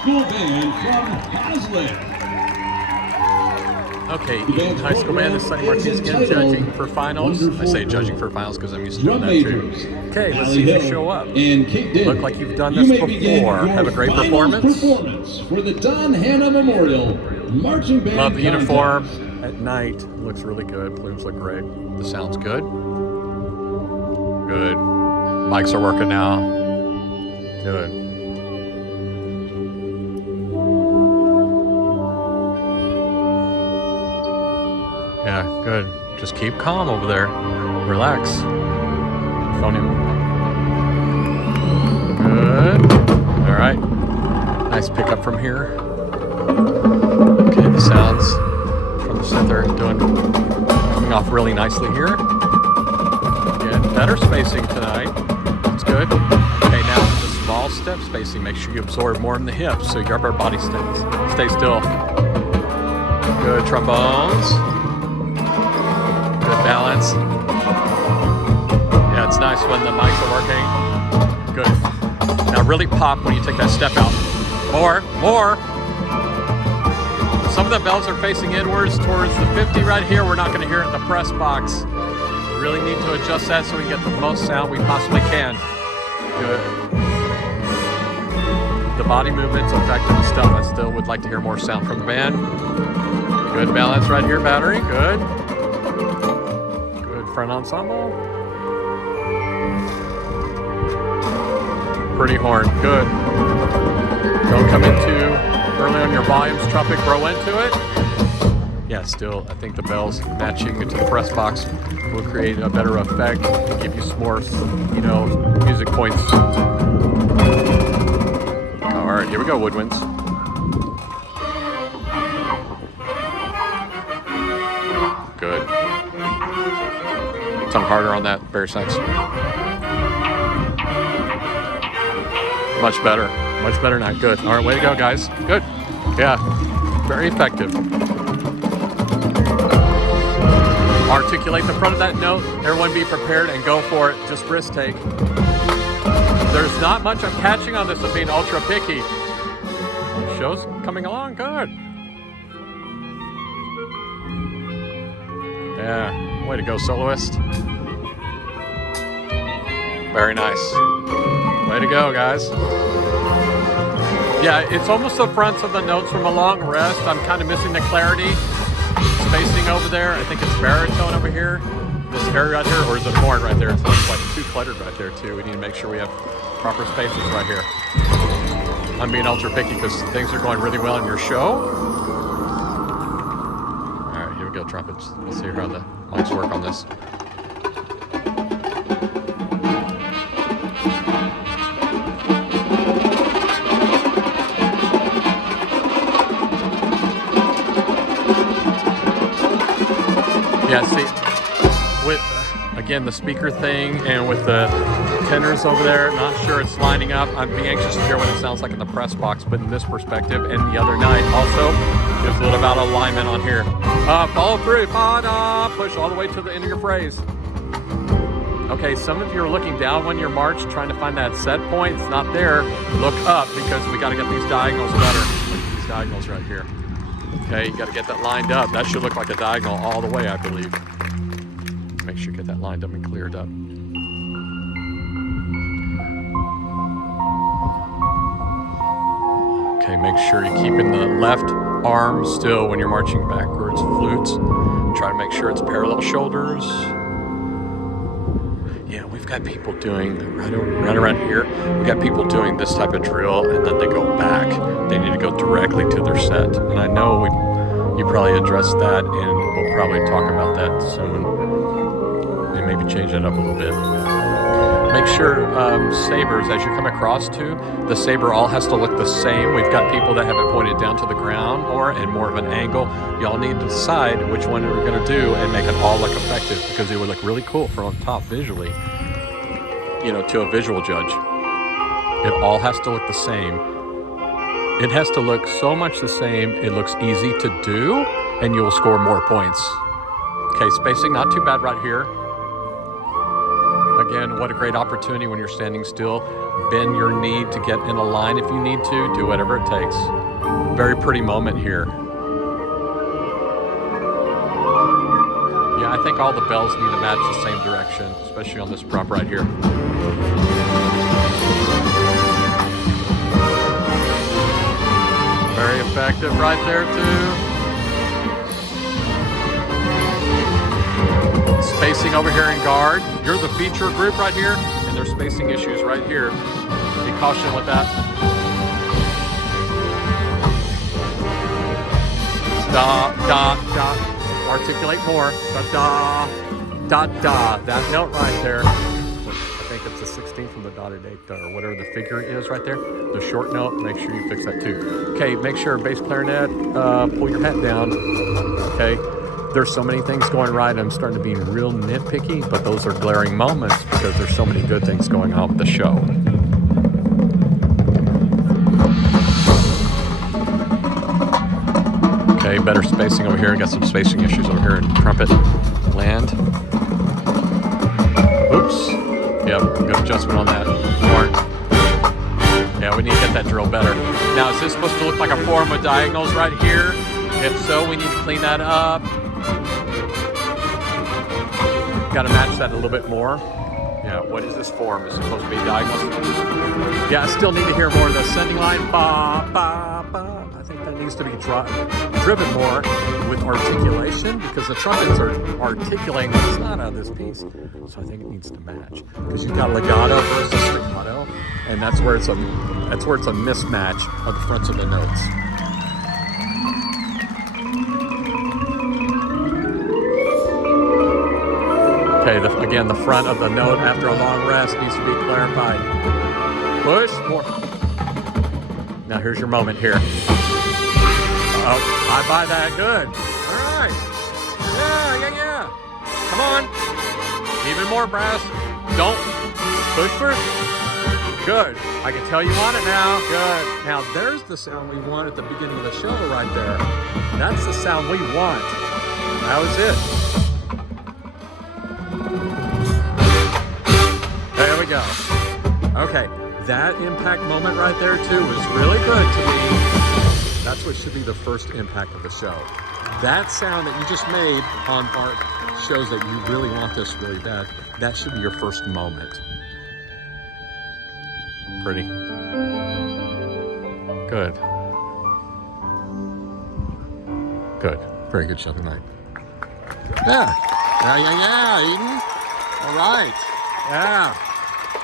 school band from Hazlet. Okay, Eaton High School Band is Sonny Martinez again, judging for finals. I say judging for finals because I'm used to doing that too. Okay, let's see if you show up. Look like you've done this before. Have a great performance. For the Don Hanna Memorial Marching Band. Love the uniform at night. Looks really good. Plumes look great. The sound's good. Good. Mics are working now. Good. Yeah, good. Just keep calm over there. Relax. Phone him. Good. All right. Nice pickup from here. Okay, the sounds from the center coming off really nicely here. Getting better spacing tonight. That's good. Okay, now the small step spacing. Make sure you absorb more in the hips so your upper body stay still. Good trombones. Good balance. Yeah, it's nice when the mics are working. Good. Now really pop when you take that step out. More. Some of the bells are facing inwards towards the 50 right here. We're not going to hear it in the press box. Really need to adjust that so we get the most sound we possibly can. Good. The body movements affecting the stuff. I still would like to hear more sound from the band. Good balance right here, battery. Good. Front ensemble. Pretty horn. Good. Don't come into early on your volumes. Trumpet, grow into it. Yeah, still, I think the bells matching into the press box will create a better effect, give you some more, music points. All right, here we go, woodwinds. Good. Tongue harder on that bass sax. Much better now. Good. All right, way to go, guys. Good. Yeah, very effective. Articulate the front of that note. Everyone be prepared and go for it. Just wrist take. There's not much I'm catching on this of being ultra picky. Show's coming along good. Yeah, way to go, soloist. Very nice. Way to go, guys. Yeah, it's almost the fronts of the notes from a long rest. I'm kind of missing the clarity. Spacing over there. I think it's baritone over here. This area right here, or is it horn right there? It's like too cluttered right there, too. We need to make sure we have proper spaces right here. I'm being ultra picky because things are going really well in your show. All right, here we go, trumpets. Let's see how the mics work on this. Yeah, see, with, again, the speaker thing and with the tenors over there, not sure it's lining up. I'd be anxious to hear what it sounds like in the press box, but in this perspective, and the other night also, there's a little about alignment on here. Follow through, push all the way to the end of your phrase. Okay, some of you are looking down when you're marched, trying to find that set point. It's not there. Look up because we got to get these diagonals better. Look at these diagonals right here. Okay, you got to get that lined up. That should look like a diagonal all the way, I believe. Make sure you get that lined up and cleared up. Okay, make sure you're keeping the left arm still when you're marching backwards, flutes. Try to make sure it's parallel shoulders. Yeah, we've got people doing, right around here, we've got people doing this type of drill and then they go back. They need to go directly to their set. And I know you probably addressed that and we'll probably talk about that soon. And maybe change that up a little bit. Make sure sabers, as you come across to, the saber all has to look the same. We've got people that have it pointed down to the ground or in more of an angle. Y'all need to decide which one we're going to do and make it all look effective because it would look really cool from up top visually, to a visual judge. It all has to look the same. It has to look so much the same, it looks easy to do, and you'll score more points. Okay, spacing not too bad right here. again, what a great opportunity when you're standing still. Bend your knee to get in a line if you need to. Do whatever it takes. Very pretty moment here. Yeah, I think all the bells need to match the same direction, especially on this prop right here. Very effective right there too. Spacing over here in guard. You're the feature group right here, and there's spacing issues right here. Be cautious with that. Da, da, da. Articulate more. Da, da, da, da. That note right there. I think it's the 16th from the dotted 8th or whatever the figure is right there. The short note, make sure you fix that too. Okay, make sure bass clarinet, pull your hat down. Okay. There's so many things going right. I'm starting to be real nitpicky, but those are glaring moments because there's so many good things going on with the show. Okay, better spacing over here. Got some spacing issues over here in trumpet land. Oops. Yep, good adjustment on that. Smart. Yeah, we need to get that drill better. Now, is this supposed to look like a form with diagonals right here? If so, we need to clean that up. Got to match that a little bit more. Yeah, what is this form? Is it supposed to be diagonals? Yeah, I still need to hear more of the ascending line. Ba, ba, ba. I think that needs to be driven more with articulation because the trumpets are articulating what's not out of this piece. So I think it needs to match because you've got legato versus staccato, and that's where it's a mismatch of the fronts of the notes. Okay, again, the front of the note after a long rest needs to be clarified. Push more. Now here's your moment here. Oh, I buy that. Good. All right. Yeah. Come on. Even more brass. Don't push for it. Good. I can tell you want it now. Good. Now there's the sound we want at the beginning of the show right there. That's the sound we want. That was it. There we go. Okay, that impact moment right there too was really good to me. That's what should be the first impact of the show. That sound that you just made on part shows that you really want this really bad. That should be your first moment. Pretty. Good. Good. Very good show tonight. Yeah, Eden. All right. Yeah,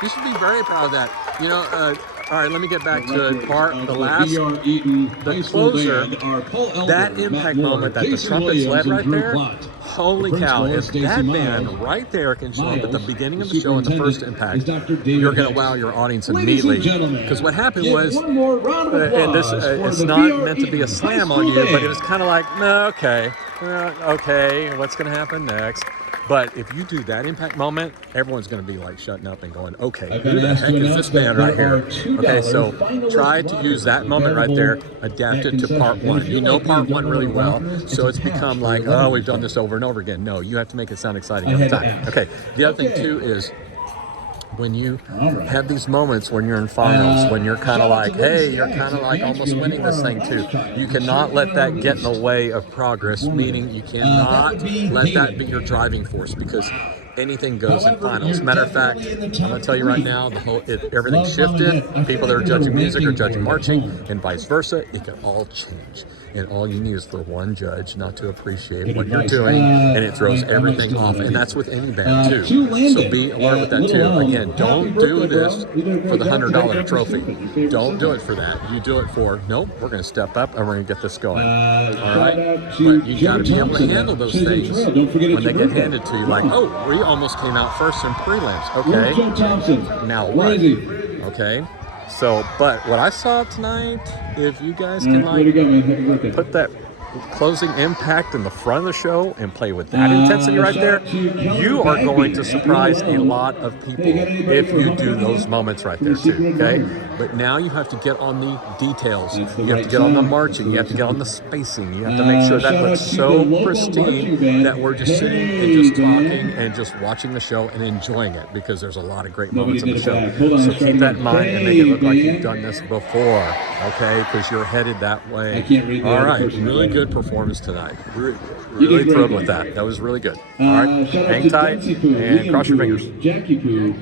you should be very proud of that. You know, all right, let me get back to the closer, that impact moment that the trumpets led right there. Holy cow, if that band right there can show up at the beginning of the show in the first impact, you're going to wow your audience immediately. Because what happened was, and this it's not meant to be a slam on you, but it was kind of like, okay, what's going to happen next? But if you do that impact moment, everyone's going to be like shutting up and going, okay, who the heck is this band right here? Okay, so try to use that moment right there, adapt it to part one. You know part one really well, so it's become like, oh, we've done this over and over again. No, you have to make it sound exciting every time. Okay, the other thing too is, when you have these moments when you're in finals, when you're kind of like, hey, you're kind of like almost winning this thing too. You cannot let that get in the way of progress, meaning you cannot let that be your driving force because anything goes in finals. Matter of fact, I'm going to tell you right now, everything shifted. People that are judging music are judging marching and vice versa. It can all change. And all you need is for one judge not to appreciate what you're doing, and it throws everything off. And that's with any band too. So be alert with that too. Again, don't do this for the $100 trophy. Don't do it for that. You do it for, nope, we're going to step up and we're going to get this going. All right? But you got to be able to handle those things when they get handed to you. Like, oh, we almost came out first in prelims. Okay. Now what? Okay. So, but what I saw tonight, if you guys can like put that closing impact in the front of the show and play with that intensity right there, you are going to surprise a lot of people if you do those moments right there too, okay? But now you have to get on the details. That's the You have right to get on the turn. marching. You have to get on the spacing. You have to make sure that Shout looks out to so the local pristine marching band. that we're just sitting and Hey, just band. talking and just watching the show and enjoying it, because there's a lot of great Nobody moments in the did it show. back. Hold on, So let's try keep it that in again. mind and make it look like Hey, you've band. done this before, okay? Because you're headed that way. I can't read the All other right, person. really good performance tonight. You Really did great, thrilled though. with that. That was really good. All right, Shout out hang to tight Dempsey Poo, and Liam cross your Poo, fingers. Jackie Poo,